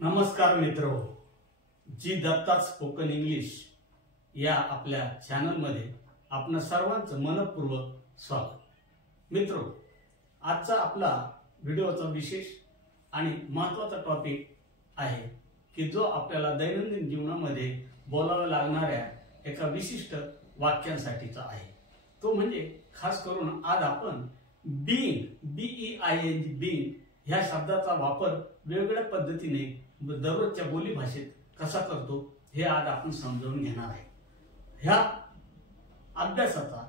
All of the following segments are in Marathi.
नमस्कार मित्रो, जी दत्ता स्पोकन इंग्लिश या आपल्या चॅनलमध्ये आपणा सर्वांचं मनपूर्वक स्वागत। मित्रो, आजचा आपला व्हिडिओचा विशेष आणि महत्त्वाचा टॉपिक आहे की जो आपल्याला दैनंदिन जीवनामध्ये बोलावं लागणाऱ्या एका विशिष्ट वाक्यांसाठीचा आहे। तो म्हणजे खास करून आज आपण बीइंग ह्या शब्दाचा वापर वेगवेगळ्या पद्धतीने दररोजच्या बोली भाषेत कसा करतो हे आज आपण समजावून घेणार आहे। ह्या अभ्यासाचा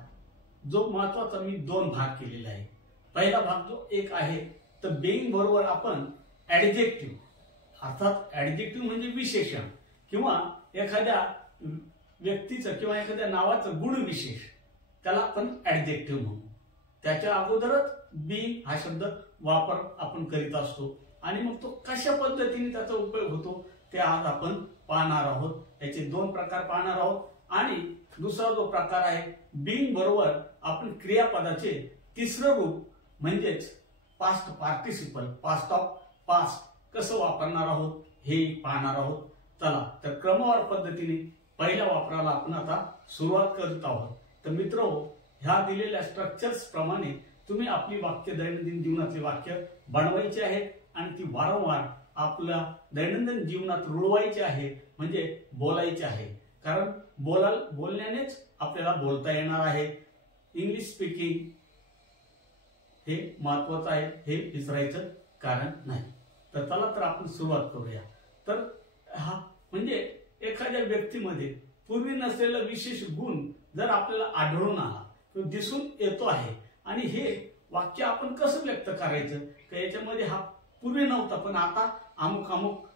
जो महत्त्वाचा मी दोन भाग केलेला आहे। पहिला भाग जो एक आहे तर बीइंग बरोबर आपण ॲडजेक्टिव्ह अर्थात ॲडजेक्टिव्ह म्हणजे विशेषण किंवा एखाद्या व्यक्तीचं किंवा एखाद्या नावाचं गुण विशेष त्याला आपण ॲडजेक्टिव्ह म्हणू। त्याच्या अगोदरच बीइंग हा शब्द वापर आपण करीत असतो आणि मग तो कशा पद्धतीने त्याचा उपयोग होतो ते आज आपण पाहणार आहोत। याचे दोन प्रकार पाहणार आहोत आणि दुसरा जो प्रकार आहे बीइंग बरोबर आपण क्रियापदाचे तिसरं रूप म्हणजेच past participle past of past कसं वापरणार आहोत हे पाहणार आहोत। चला तर क्रमवार पद्धतीने पहिल्या वापराला आपण आता सुरुवात करत आहोत। तर मित्रो, ह्या दिलेल्या स्ट्रक्चर्स प्रमाणे तुम्ही आपली वाक्य दैनंदिन जीवनातली वाक्य बनवायची आहेत आणि ती वारंवार आपल्या दैनंदिन जीवनात रुळवायची आहे म्हणजे बोलायची आहे। कारण बोलण्यानेच आपल्याला बोलता येणार आहे। इंग्लिश स्पीकिंग हे महत्त्वाचं आहे, हे विसरायचं कारण नाही। तर चला तर आपण सुरुवात करूया। तर हा म्हणजे एखाद्या व्यक्तीमध्ये पूर्वी नसलेला विशेष गुण जर आपल्याला आढळून आला तो दिसून येतो आहे आणि हे वाक्य आपण कसं व्यक्त करायचं की याच्यामध्ये हा पूर्वी नव्हता पण आता अमुक अमुक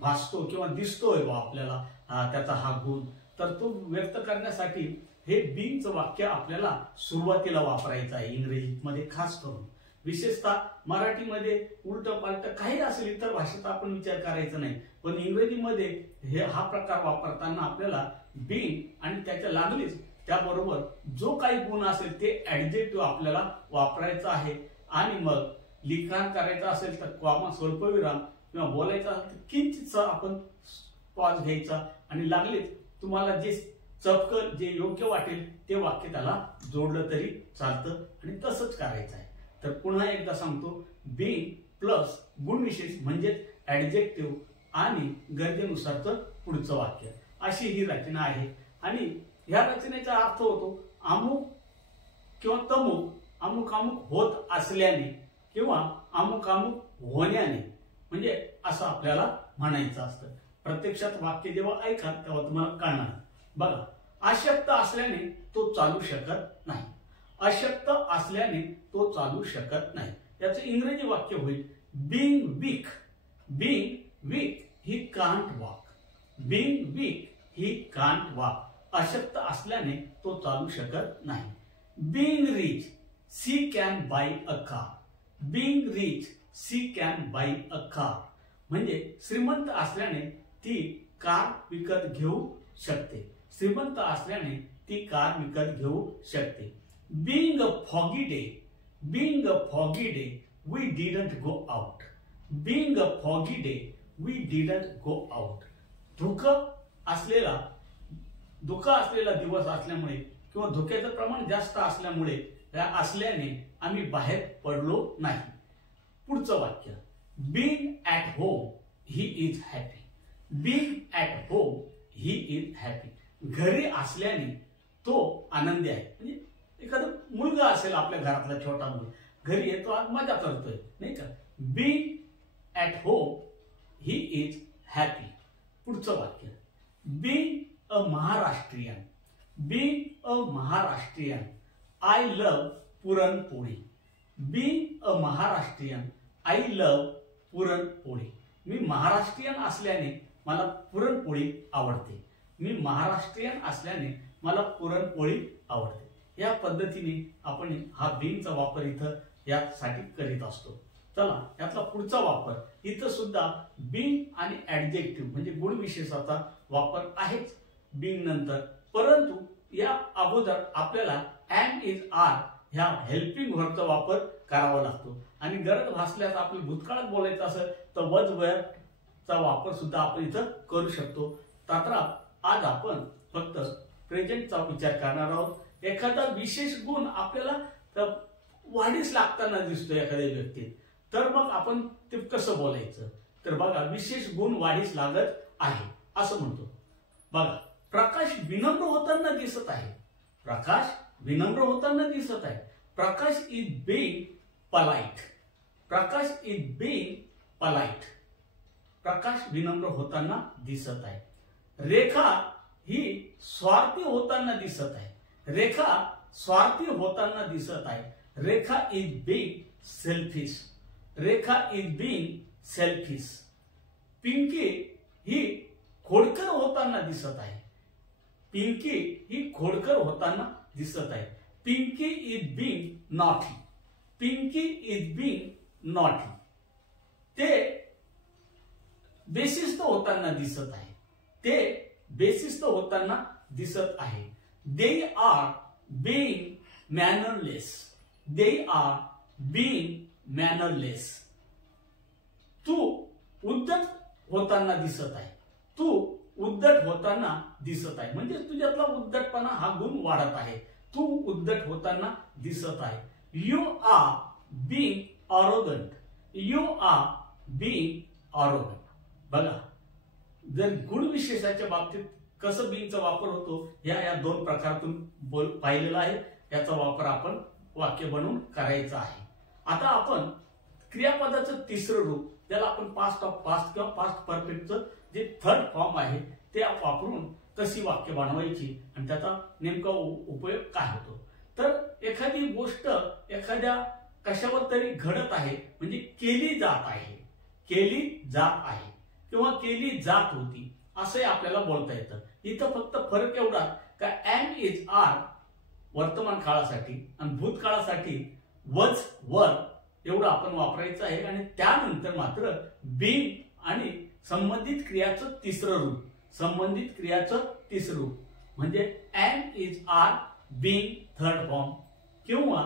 भासतो किंवा दिसतोय बा आपल्याला त्याचा हा गुण। तर तो व्यक्त करण्यासाठी हे बीइंगचं वाक्य आपल्याला सुरुवातीला वापरायचं आहे इंग्रजीमध्ये खास करून। विशेषतः मराठीमध्ये उलट पालट काही असेल इतर भाषेचा आपण विचार करायचा नाही, पण इंग्रजीमध्ये हा प्रकार वापरताना आपल्याला बीइंग आणि त्याच्या लागलीच त्याबरोबर जो काही गुण असेल ते ॲडजेक्टिव्ह आपल्याला वापरायचा आहे। आणि मग लिखाण करायचं असेल तर कॉमा स्वल्पविराम किंवा बोलायचं असेल तर किंचितसा आपण पॉज घ्यायचा आणि लागलीच तुम्हाला जे चपकल जे योग्य वाटेल ते वाक्य त्याला जोडलं तरी चालतं आणि तसंच करायचं आहे। तर पुन्हा एकदा सांगतो, बीइंग प्लस गुण विशेष म्हणजेच ॲडजेक्टिव्ह आणि गरजेनुसारचं पुढचं वाक्य अशी ही रचना आहे। आणि या रचनेचा अर्थ होतो अमुक किंवा तमुक अमुक अमुक होत असल्याने किंवा अमुक अमुक होण्याने म्हणजे असं आपल्याला म्हणायचं असतं। प्रत्यक्षात वाक्य जेव्हा ऐका तेव्हा तुम्हाला कळणार। बघा, अशक्त असल्याने तो चालू शकत नाही। अशक्त असल्याने तो चालू शकत नाही याचं इंग्रजी वाक्य होईल being weak. Being weak he can't walk. Being weak he can't walk. अशक्त असल्याने तो चालू शकत नाही। Being rich she can buy a car. Being rich she can buy a car म्हणजे श्रीमंत असल्याने ती कार विकत घेऊ शकते। श्रीमंत असल्याने ती कार विकत घेऊ शकते। Being a foggy day, being a foggy day we didn't go out. Being a foggy day we didn't go out. धुका असलेला दिवस असल्यामुळे किंवा धुक्याचं प्रमाण जास्त असल्यामुळे असल्याने आम्ही बाहेर पडलो नाही। पुढचं वाक्य being at home he is happy. Being at home he is happy घरी असल्याने तो आनंदी आहे। म्हणजे एखादा मुलगा असेल आपल्या घरातला छोटा मुलगा घरी येतो आज मजा करतोय नाही का। Being at home he is happy. पुढचं वाक्य being a Maharashtrian. Being a Maharashtrian I love puran poli. Being a Maharashtrian I love puran poli मी महाराष्ट्रीयन असल्याने मला पुरणपोळी आवडते। मी महाराष्ट्रीयन असल्याने मला पुरणपोळी आवडते। या पद्धतीने आपण हा बीइंगचा वापर इथं यासाठी करीत असतो। चला यातला पुढचा वापर इथं सुद्धा बीइंग आणि ॲडजेक्टिव्ह म्हणजे गुण विशेषाचा वापर आहेच बीइंग नंतर, परंतु या अगोदर आपल्याला एम इज आर ह्या हेल्पिंग व्हर्बचा वापर करावा लागतो। आणि गरज भासल्यास आपल्या भूतकाळात बोलायचं असेल तर वॉज वेअर चा वापर सुद्धा आपण इथं करू शकतो. तर आज आपण फक्त प्रेझेंटचा विचार करणार आहोत. एखादा विशेष गुण आपल्याला वाढीस लागताना दिसतो एखाद्या व्यक्तीत, तर मग आपण ते कसं बोलायचं. तर बघा, विशेष गुण वाढीस लागत आहे असं म्हणतो. बघा, प्रकाश विनम्र होताना दिसत आहे. प्रकाश विनम्र होताना दिसत आहे. Prakash is being polite. Prakash is being polite. Prakash विनम्र होताना दिसत आहे. रेखा ही स्वार्थी होताना दिसत आहे. रेखा स्वार्थी होताना दिसत आहे. Rekha is being selfish. Rekha is being selfish. Pinky ही खोडकर होताना दिसत आहे. पिंकी ही खोडकर होताना दिसत आहे. Pinky is being naughty. Pinky is being naughty. ते बेशिस्त होताना दिसत आहे. ते बेशिस्त होताना दिसत आहे. They are being mannerless. They are being mannerless. तू उद्धट होताना दिसत आहे. तू उद्धट होताना दिसत आहे. म्हणजे तुझ्यातला उद्धटपणा हा गुण वाढत आहे. तू उद्धट होताना दिसत आहे. You are being arrogant. You are being arrogant. बघा, जर गुण विशेषाच्या बाबतीत कसं बीइंगचा वापर होतो या दोन प्रकारातून पाहिलेला आहे. याचा वापर आपण वाक्य बनवून करायचा आहे. आता आपण क्रियापदाचं तिसरं रूप, ज्याला आपण पास्ट ऑफ पास्ट किंवा पास्ट परफेक्टचं जे थर्ड फॉर्म आहे ते वापरून कशी वाक्य बनवायची आणि त्याचा नेमका उपयोग काय होतो. तर एखादी गोष्ट एखाद्या कशावर तरी घडत आहे, म्हणजे केली जात आहे. केली जात आहे किंवा केली जात होती असंही आपल्याला बोलता येतं. इथं फक्त फरक एवढा का एम इज आर वर्तमान काळासाठी आणि भूतकाळासाठी वज वर एवढं आपण वापरायचं आहे. आणि त्यानंतर मात्र बीइंग आणि संबंधित क्रियाचं तिसरं रूप. संबंधित क्रियाचं तिसरं रूप म्हणजे am is are being third form किंवा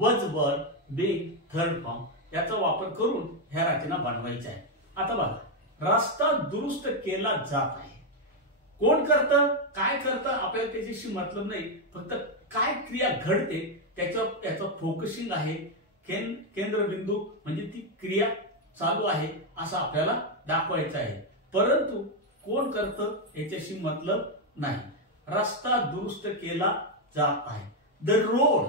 was were being third form याचा वापर करून ह्या रचना बनवायच्या आहे. आता बघा, रस्ता दुरुस्त केला जात आहे. कोण करतं, काय करतं आपल्याला त्याच्याशी मतलब नाही. फक्त काय क्रिया घडते त्याचं फोकसिंग आहे. केंद्रबिंदू म्हणजे ती क्रिया चालू आहे असं आपल्याला दाखवायचं आहे. परंतु कोण करतं याच्याशी मतलब नाही. रस्ता दुरुस्त केला जात आहे. The road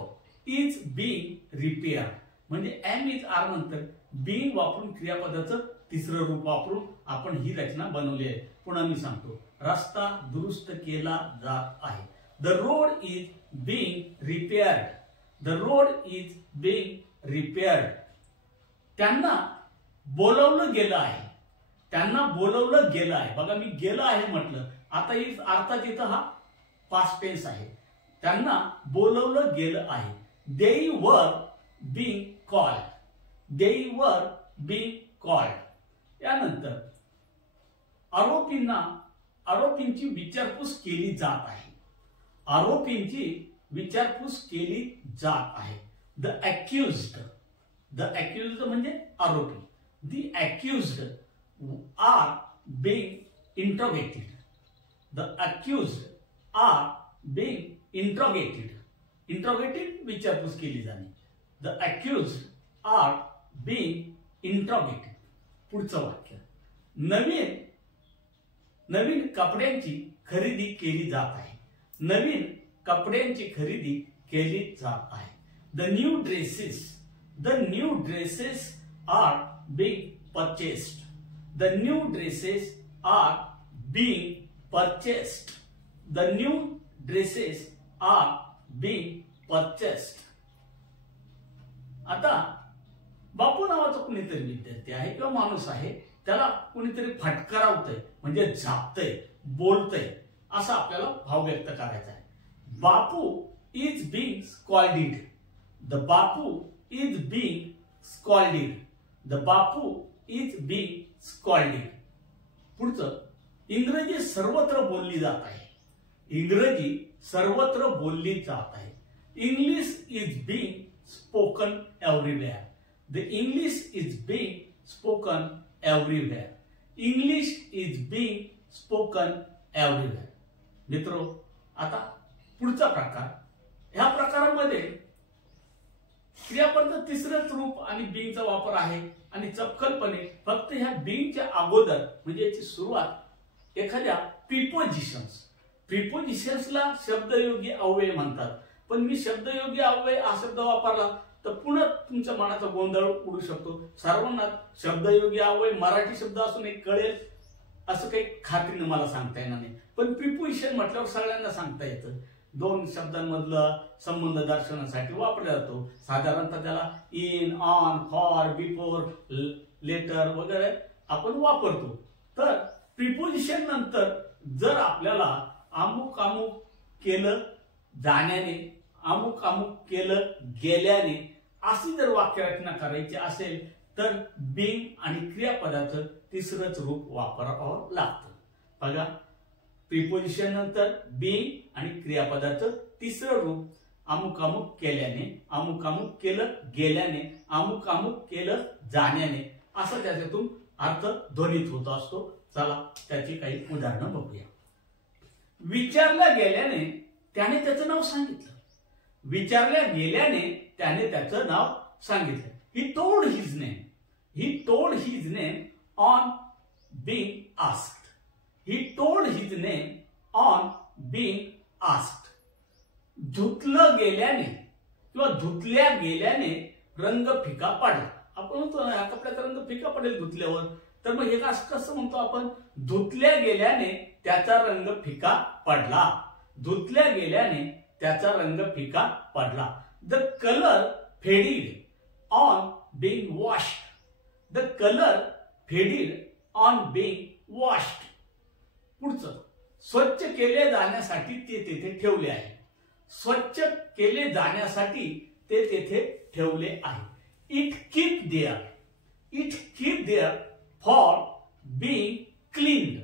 is being repair. म्हणजे एम इज आर नंतर बीइंग वापरून क्रियापदाचं तिसरं रूप वापरून आपण ही रचना बनवली आहे. पुन्हा मी सांगतो, रस्ता दुरुस्त केला जात आहे. The road is being repaired. The road is being repaired. त्यांना बोलवलं गेलं आहे. त्यांना बोलवलं गेलं आहे. बघा, मी गेलं आहे म्हटलं, आता अर्थात इथं हा पास्ट टेन्स आहे. त्यांना बोलवलं गेलं आहे. दे were being called. They were being called. यानंतर आरोपींची विचारपूस केली जात आहे. आरोपींची विचारपूस केली जात आहे. The accused. द अक्युज्ड म्हणजे आरोपी. The accused are being interrogated. The accused are being interrogated. Interrogated विचारपूस केली जाणे. The accused are being interrogated. पुढचं वाक्य, नवीन कपड्यांची खरेदी केली जात आहे. नवीन कपड्यांची खरेदी केली जात आहे. The new dresses are being purchased. The new dresses are being purchased. The new dresses are being purchased. आता बापू नावाचा कुणीतरी विद्यार्थी आहे किंवा माणूस आहे, त्याला कुणीतरी फटकारावतंय म्हणजे झापतंय, बोलतंय असं आपल्याला भाव व्यक्त करायचा आहे. Bapu is being scolded. The Bapu is being scolded. The Bapu is being scolded. पुढचं, इंग्रजी सर्वत्र बोलली जात आहे. इंग्रजी सर्वत्र बोलली जात आहे. English is being spoken everywhere. The English is being spoken everywhere. English is being spoken everywhere. मित्रो, आता पुढचा प्रकार. ह्या प्रकारामध्ये क्रियापदाचं तिसरंच रूप आणि बीइंगचा वापर आहे आणि चपखलपणे फक्त ह्या बीइंगच्या अगोदर म्हणजे याची सुरुवात एखाद्या प्रिपोजिशन्सला शब्दयोगी अव्यय म्हणतात. पण मी शब्दयोगी अव्यय हा शब्द वापरला तर पुन्हा तुमच्या मनाचा गोंधळ उडू शकतो. सर्वांना शब्दयोगी अव्यय मराठी शब्द असून एक कळेल असं काही खात्रीने मला सांगता येणार नाही. पण प्रिपोजिशन म्हटल्यावर सगळ्यांना सांगता येतं. दोन शब्दांमधला संबंध दर्शवण्यासाठी वापरला जातो. साधारणतः त्याला in, on, for, before, later वगैरे आपण वापरतो. तर प्रिपोजिशन नंतर जर आपल्याला अमुक अमुक केलं जाण्याने, अमुक अमुक केलं गेल्याने अशी जर वाक्यरचना करायची असेल तर बीइंग आणि क्रियापदाचं तिसरंच रूप वापरावं लागतं. बघा, प्रिपोजिशन नंतर बीइंग आणि क्रियापदाचं तिसरं रूप अमुक अमुक केल्याने, अमुक अमुक केलं गेल्याने, अमुक अमुक केलं जाण्याने असं त्याच्यातून अर्थ ध्वनित होत असतो. चला त्याची काही उदाहरणं बघूया. विचारलं गेल्याने त्याने त्याचं नाव सांगितलं. विचारल्या गेल्याने त्याने त्याचं नाव सांगितलं. He told his name. He told his name on being asked. He told his name on being asked. धुतलं गेल्याने किंवा धुतल्या गेल्याने रंग फिका पडला. आपण म्हणतो ना, ह्या कपड्याचा रंग फिका पडेल धुतल्यावर. तर मग हे कसं म्हणतो आपण? धुतल्या गेल्याने त्याचा रंग फिका पडला. धुतल्या गेल्याने त्याचा रंग फिका पडला. The colour faded on being washed. The colour faded on being washed. पुढचं, स्वच्छ केले जाण्यासाठी ते तेथे ठेवले आहे. स्वच्छ केले जाण्यासाठी ते तेथे ठेवले आहे. It keep there. It keep there for being cleaned.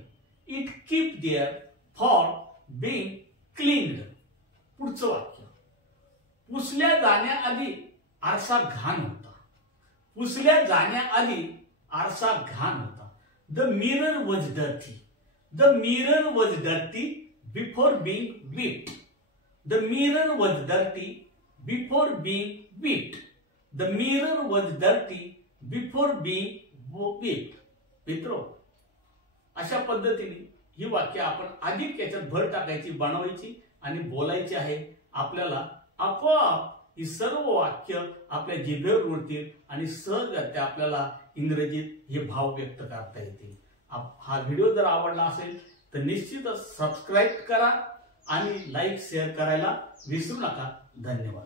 It keep there for being cleaned. पुढचं वाक्य, पुसल्या जाण्याआधी आरसा घाण होता. पुसल्या जाण्याआधी आरसा घाण होता. The mirror was dirty. The mirror was dirty before being wiped. The mirror was dirty before being wiped. The mirror was dirty before being wiped. मित्रो, अशा पद्धतीने ही वाक्य आपण अधिक याच्यात भर टाकायची, बनवायची आणि बोलायची आहे. आपल्याला आपोआप ही सर्व वाक्य आपल्या जिभेवर उरतील आणि सहजगत्या आपल्याला इंग्रजीत हे भाव व्यक्त करता येतील. हा व्हिडिओ जर आवडला असेल तर निश्चितच सबस्क्राईब करा आणि लाईक शेअर करायला विसरू नका. धन्यवाद.